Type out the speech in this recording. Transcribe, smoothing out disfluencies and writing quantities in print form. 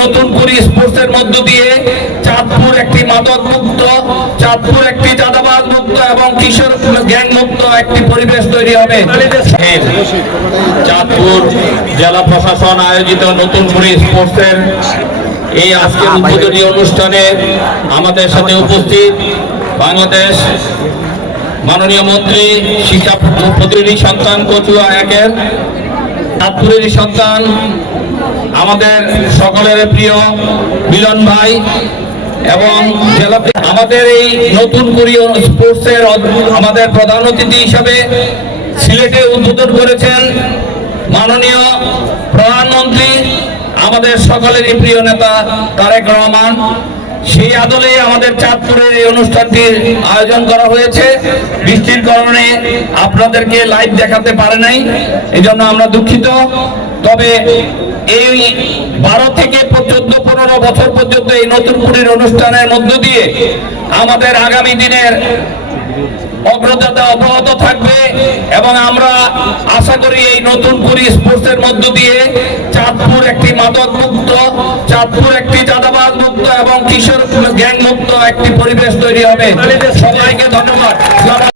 নতুন কুড়ি স্পোর্টসের মধ্য দিয়ে চাঁদপুর একটি মাদক মুক্ত, চাঁদপুর একটি চাঁদাবাজ মুক্ত এবং কিশোর গ্যাং মুক্ত একটি পরিবেশ তৈরি হবে। চাঁদপুর জেলা প্রশাসন আয়োজিত নতুন কুড়ি স্পোর্টসের এই আজকের উদ্বোধনী অনুষ্ঠানে আমাদের সাথে উপস্থিত বাংলাদেশ মাননীয় মন্ত্রী শিক্ষা প্রতিনিধি সন্তান কচুয়া একের চাঁদপুরের সন্তান আমাদের সকলের প্রিয় মিলন ভাই এবং জেলাতে আমাদের এই নতুন কুড়ি স্পোর্টসের আমাদের প্রধান অতিথি হিসাবে সিলেটে উদ্বোধন করেছেন মাননীয় প্রধানমন্ত্রী আমাদের সকলেরই প্রিয় নেতা তারেক রহমান। সেই আদলে আমাদের চাঁদপুরের এই অনুষ্ঠানটির আয়োজন করা হয়েছে। বৃষ্টির কারণে আপনাদেরকে লাইভ দেখাতে পারে নাই, এই জন্য আমরা দুঃখিত। তবে এই 12 থেকে 14-15 বছর পর্যন্ত এই নতুন কুড়ির অনুষ্ঠানের মধ্য দিয়ে আমাদের আগামী দিনের অগ্রযাত্রা অব্যাহত থাকবে এবং আমরা আশা করি এই নতুন কুড়ি স্পোর্টসের মধ্য দিয়ে চাঁদপুর একটি মাদক মুক্ত, চাঁদপুর একটি চাঁদাবাজ মুক্ত এবং কিশোর গ্যাং মুক্ত একটি পরিবেশ তৈরি হবে। সবাইকে ধন্যবাদ।